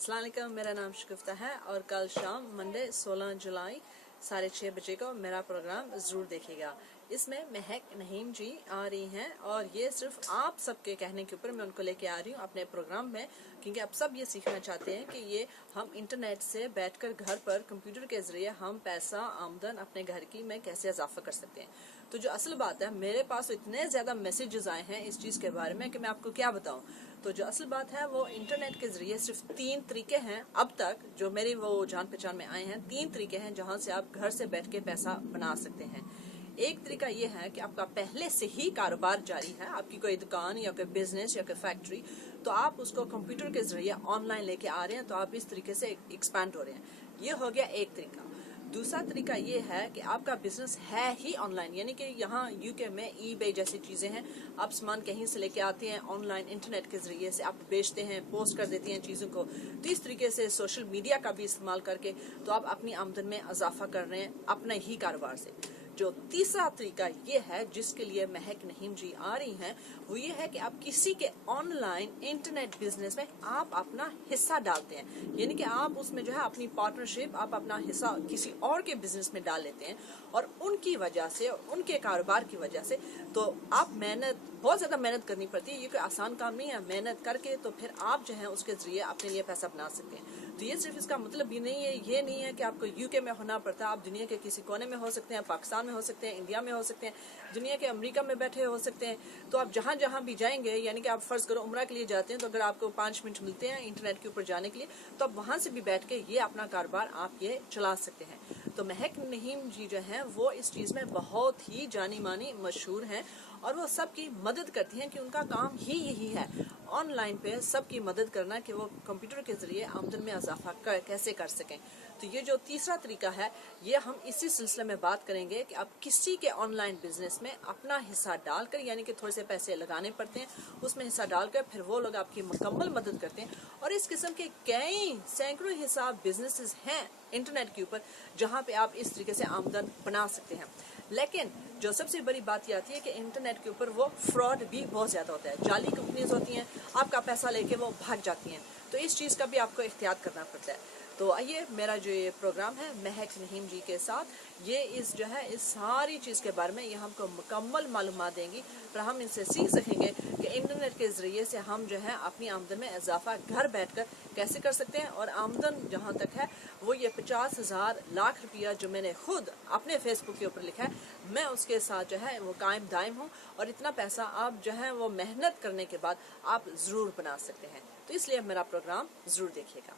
अस्सलाम वालेकुम, मेरा नाम शगुफ्ता है और कल शाम मंडे 16 जुलाई 6:30 बजे को मेरा प्रोग्राम ज़रूर देखिएगा। इसमें महक नहीम जी आ रही हैं और ये सिर्फ आप सबके कहने के ऊपर मैं उनको लेके आ रही हूँ अपने प्रोग्राम में, क्योंकि अब सब ये सीखना चाहते हैं कि ये हम इंटरनेट से बैठकर घर पर कंप्यूटर के ज़रिए हम पैसा आमदन अपने घर की में कैसे इजाफा कर सकते हैं। तो जो असल बात है, मेरे पास इतने ज़्यादा मैसेजेस आए हैं इस चीज़ के बारे में कि मैं आपको क्या बताऊँ। तो जो असल बात है वो इंटरनेट के जरिए सिर्फ 3 तरीके हैं अब तक जो मेरी वो जान पहचान में आए हैं। 3 तरीके हैं जहां से आप घर से बैठ के पैसा बना सकते हैं। एक तरीका ये है कि आपका पहले से ही कारोबार जारी है, आपकी कोई दुकान या कोई बिजनेस या कोई फैक्ट्री, तो आप उसको कंप्यूटर के जरिए ऑनलाइन लेके आ रहे हैं, तो आप इस तरीके से एक्सपैंड हो रहे हैं। ये हो गया एक तरीका। दूसरा तरीका ये है कि आपका बिजनेस है ही ऑनलाइन, यानी कि यहाँ यूके में ईबे जैसी चीजें हैं, आप सामान कहीं से लेके आते हैं ऑनलाइन इंटरनेट के जरिए से आप बेचते हैं, पोस्ट कर देते हैं चीजों को। तो इस तरीके से सोशल मीडिया का भी इस्तेमाल करके तो आप अपनी आमदन में इजाफा कर रहे हैं अपने ही कारोबार से। जो तीसरा तरीका ये है जिसके लिए महक नहीम जी आ रही हैं, वो ये है कि आप किसी के ऑनलाइन इंटरनेट बिजनेस में आप अपना हिस्सा डालते हैं, यानी कि आप उसमें जो है अपनी पार्टनरशिप, आप अपना हिस्सा किसी और के बिजनेस में डाल लेते हैं और उनकी वजह से, उनके कारोबार की वजह से तो आप बहुत ज्यादा मेहनत करनी पड़ती है। ये कोई आसान काम नहीं है, मेहनत करके तो फिर आप जो है उसके जरिए अपने लिए पैसा बना सकते हैं। तो ये सिर्फ इसका मतलब ये नहीं है कि आपको यूके में होना पड़ता है, आप दुनिया के किसी कोने में हो सकते हैं, पाकिस्तान में हो सकते हैं, इंडिया में हो सकते हैं, दुनिया के अमेरिका में बैठे हो सकते हैं। तो आप जहां जहां भी जाएंगे, यानी कि आप फर्ज करो उम्रा के लिए जाते हैं, तो अगर आपको 5 मिनट मिलते हैं इंटरनेट के ऊपर जाने के लिए, तो आप वहां से भी बैठ के ये अपना कारोबार आप ये चला सकते हैं। तो महक नहीम जी जो है वो इस चीज में बहुत ही जानी मानी मशहूर हैं और वो सबकी मदद करती हैं कि उनका काम ही यही है, ऑनलाइन पे सबकी मदद करना कि वो कंप्यूटर के जरिए आमदन में इजाफा कैसे कर सकें। तो ये जो तीसरा तरीका है, ये हम इसी सिलसिले में बात करेंगे कि आप किसी के ऑनलाइन बिजनेस में अपना हिस्सा डालकर, यानी कि थोड़े से पैसे लगाने पड़ते हैं, उसमें हिस्सा डालकर फिर वो लोग आपकी मुकम्मल मदद करते हैं। और इस किस्म के कई सैकड़ों हिसाब बिजनेसेस हैं इंटरनेट के ऊपर जहां पे आप इस तरीके से आमदन बना सकते हैं। लेकिन जो सबसे बड़ी बात ये आती है कि इंटरनेट के ऊपर वो फ्रॉड भी बहुत ज्यादा होता है, जाली कंपनीज होती हैं, आपका पैसा लेके वो भाग जाती हैं। तो इस चीज का भी आपको एहतियात करना पड़ता है। तो आइए, मेरा जो ये प्रोग्राम है महक नहीम जी के साथ, ये इस सारी चीज़ के बारे में ये हमको मुकम्मल मालूमात देंगी, पर हम इनसे सीख सकेंगे कि इंटरनेट के ज़रिए से हम जो है अपनी आमदन में इजाफा घर बैठकर कैसे कर सकते हैं। और आमदन जहाँ तक है वो ये 50,000 लाख रुपया जो मैंने खुद अपने फेसबुक के ऊपर लिखा है, मैं उसके साथ जो है वो कायम दायम हूँ और इतना पैसा आप जो है वो मेहनत करने के बाद आप ज़रूर बना सकते हैं। तो इसलिए मेरा प्रोग्राम ज़रूर देखिएगा।